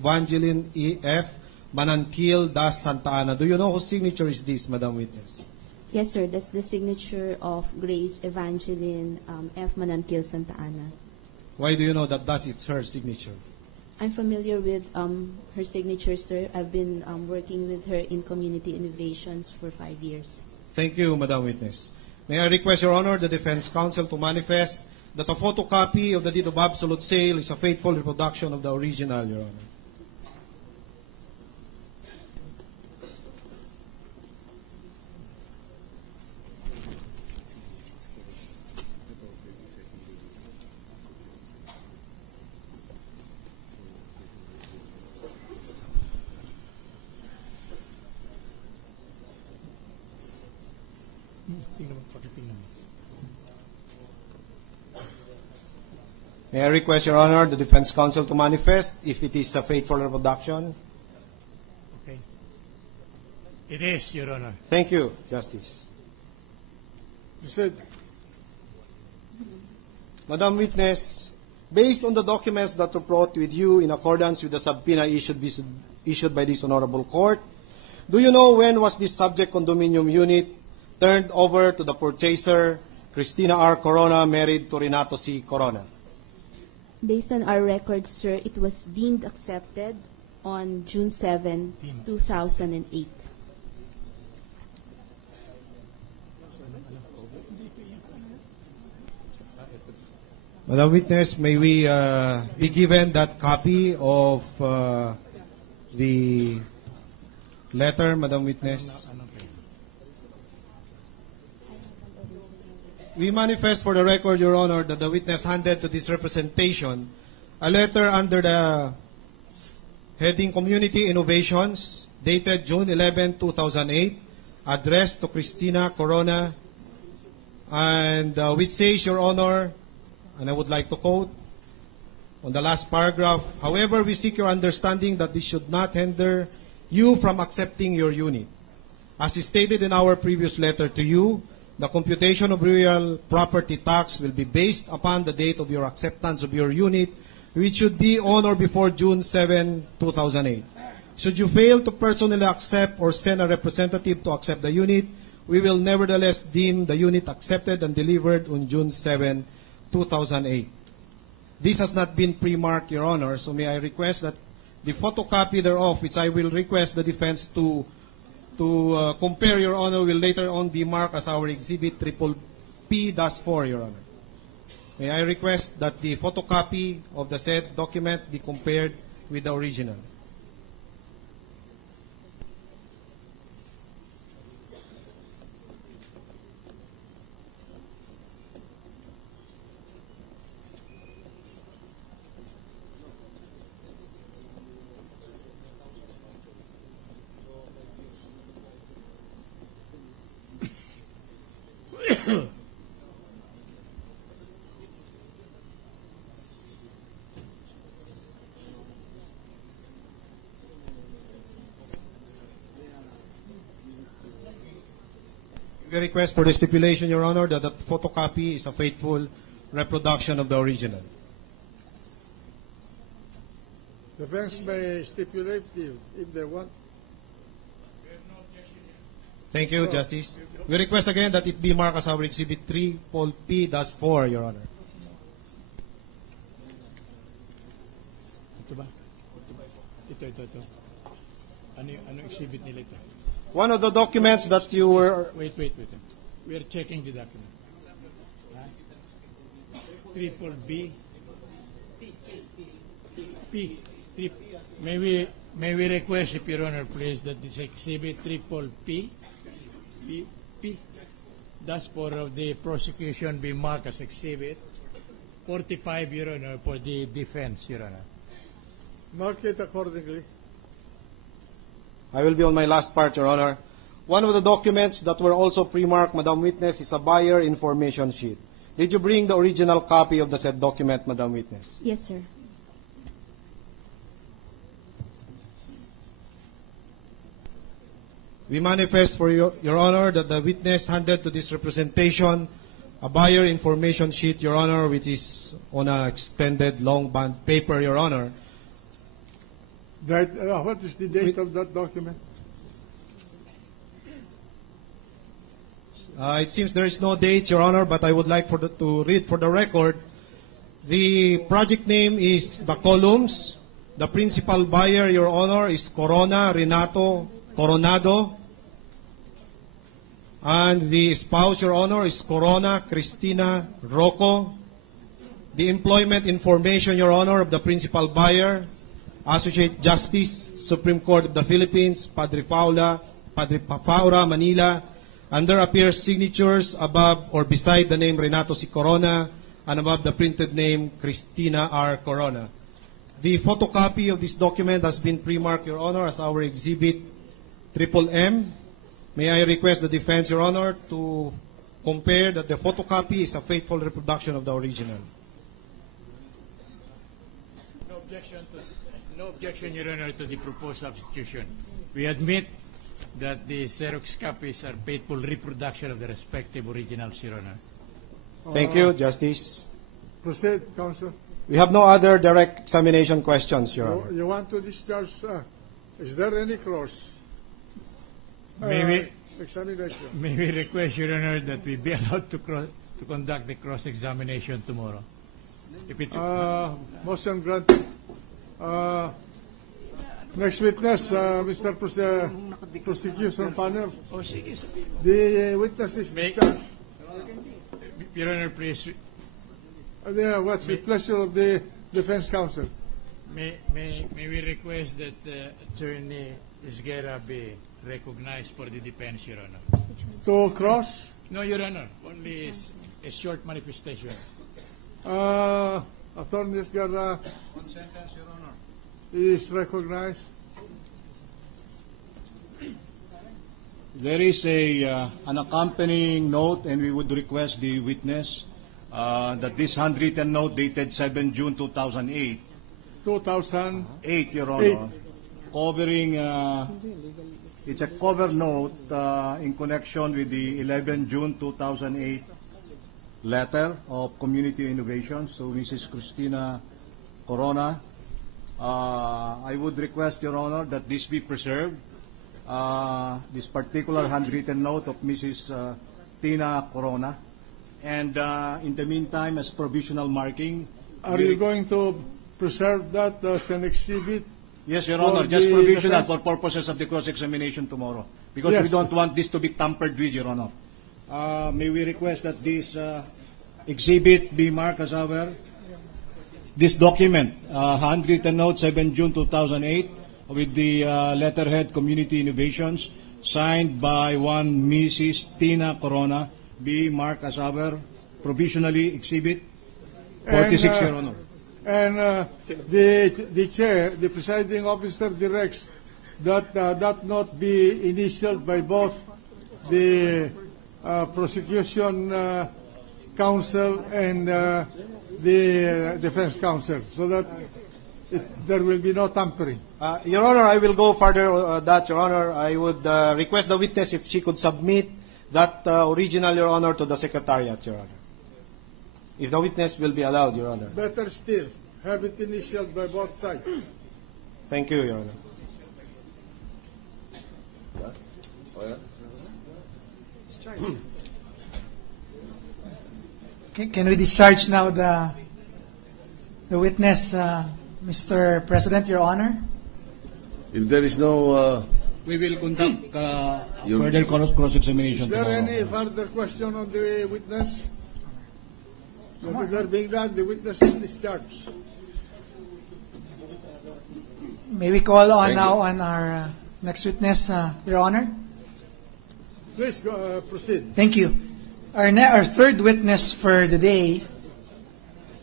Evangeline E.F. Manankil das Santa Ana. Do you know whose signature is this, Madam Witness? Yes, sir. That's the signature of Grace Evangeline F. Manankil Santa Ana. Why do you know that is her signature? I'm familiar with her signature, sir. I've been working with her in community innovations for 5 years. Thank you, Madam Witness. May I request, Your Honor, the defense counsel to manifest that a photocopy of the deed of absolute sale is a faithful reproduction of the original, Your Honor. May I request, Your Honor, the defense counsel to manifest if it is a faithful reproduction? Okay. It is, Your Honor. Thank you, Justice. Proceed. Madam Witness, based on the documents that were brought with you in accordance with the subpoena issued by this honorable court, do you know when was this subject condominium unit turned over to the purchaser, Cristina R. Corona, married to Renato C. Corona? Based on our records, sir, it was deemed accepted on June 7, 2008. Madam Witness, may we be given that copy of the letter, Madam Witness? We manifest for the record, Your Honor, that the witness handed to this representation a letter under the heading Community Innovations, dated June 11, 2008, addressed to Cristina Corona, and which says, Your Honor, and I would like to quote on the last paragraph, however, we seek your understanding that this should not hinder you from accepting your unit. As is stated in our previous letter to you, the computation of real property tax will be based upon the date of your acceptance of your unit, which should be on or before June 7, 2008. Should you fail to personally accept or send a representative to accept the unit, we will nevertheless deem the unit accepted and delivered on June 7, 2008. This has not been pre-marked, Your Honor, so may I request that the photocopy thereof, which I will request the defense to compare, Your Honor, will later on be marked as our Exhibit P-4, Your Honor. May I request that the photocopy of the said document be compared with the original. We request for the stipulation, Your Honor, that the photocopy is a faithful reproduction of the original. Defense may stipulate if they want. Thank you, Justice. We request again that it be marked as our Exhibit P-4, Your Honor. Ito ba? Ito. Ano exhibit nila ito? One of the documents that you were... Wait. We are checking the document. Triple B. P. May we request, if Your Honor, please, that this exhibit triple P. That's for the prosecution be marked as exhibit 45, Your Honor, for the defense, Your Honor. Mark it accordingly. I will be on my last part, Your Honor. One of the documents that were also pre-marked, Madam Witness, is a buyer information sheet. Did you bring the original copy of the said document, Madam Witness? Yes, sir. We manifest for Your Honor that the witness handed to this representation a buyer information sheet, Your Honor, which is on a extended long bond paper, Your Honor. That, what is the date of that document? It seems there is no date, Your Honor, but I would like to read for the record. The project name is The Columns. The principal buyer, Your Honor, is Corona Renato Coronado. And the spouse, Your Honor, is Corona Cristina Rocco. The employment information, Your Honor, of the principal buyer, Associate Justice, Supreme Court of the Philippines, Padre Paula, Manila. And there appears signatures above or beside the name Renato C. Corona and above the printed name Cristina R. Corona. The photocopy of this document has been pre-marked, Your Honor, as our exhibit M. May I request the defense, Your Honor, to compare that the photocopy is a faithful reproduction of the original. No objection, Your Honor, to the proposed substitution. We admit that the Xerox copies are faithful reproduction of the respective originals, Your Honor. Thank you, Justice. Proceed, Counsel. We have no other direct examination questions, Your Honor. You want to discharge, is there any cross? Examination. May we request, Your Honor, that we be allowed to conduct the cross-examination tomorrow? If it Motion granted. Next witness, Mr. Prosecution Panel. Oh, sige, sabi. The witness is discharged. Your Honor, please. What's the pleasure of the defense counsel? May we request that Attorney Isguera be recognized for the defense, Your Honor? To cross? No, Your Honor. Only a short manifestation. Attorney Isguera is recognized. There is an accompanying note, and we would request the witness that this handwritten note dated 7 June 2008. 2008, Your Honor, covering, it's a cover note in connection with the 11 June 2008 letter of Community Innovations to Mrs. Cristina Corona. I would request, Your Honor, that this be preserved. This particular handwritten note of Mrs. Tina Corona. And in the meantime, as provisional marking... Are you going to preserve that as an exhibit? Yes, Your Honor, just provisional for purposes of the cross-examination tomorrow. Because yes, we don't want this to be tampered with, Your Honor. May we request that this exhibit be marked as our... This document, handwritten note 7 June 2008, with the letterhead Community Innovations, signed by one Mrs. Tina Corona, be marked as our provisionally exhibit 46, Your Honor. And the chair, the presiding officer, directs that that not be initialed by both the prosecution counsel and the defense counsel, so that there will be no tampering. Your Honor, I will go further that, Your Honor. I would request the witness if she could submit that original, Your Honor, to the Secretariat, Your Honor. If the witness will be allowed, Your Honor. Better still, have it initialed by both sides. Thank you, Your Honor. Can we discharge now the witness, Mr. President, Your Honor? If there is no... We will conduct further cross-examination. Is there any further question on the witness? There being that, the witness is discharged. May we call on now on our next witness, Your Honor? Please proceed. Thank you. Our third witness for the day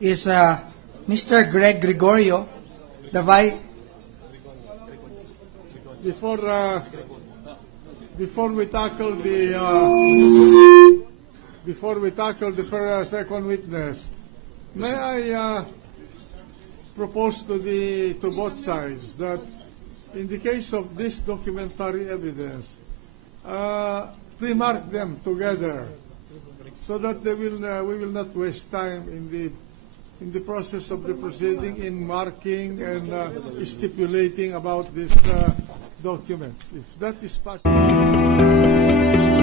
is Mr. Greg Gregorio, the Before we tackle the second witness, may I propose to both sides that in the case of this documentary evidence, pre-mark them together so that we will not waste time in the in the process of the proceeding in marking and stipulating about these documents. If that is possible.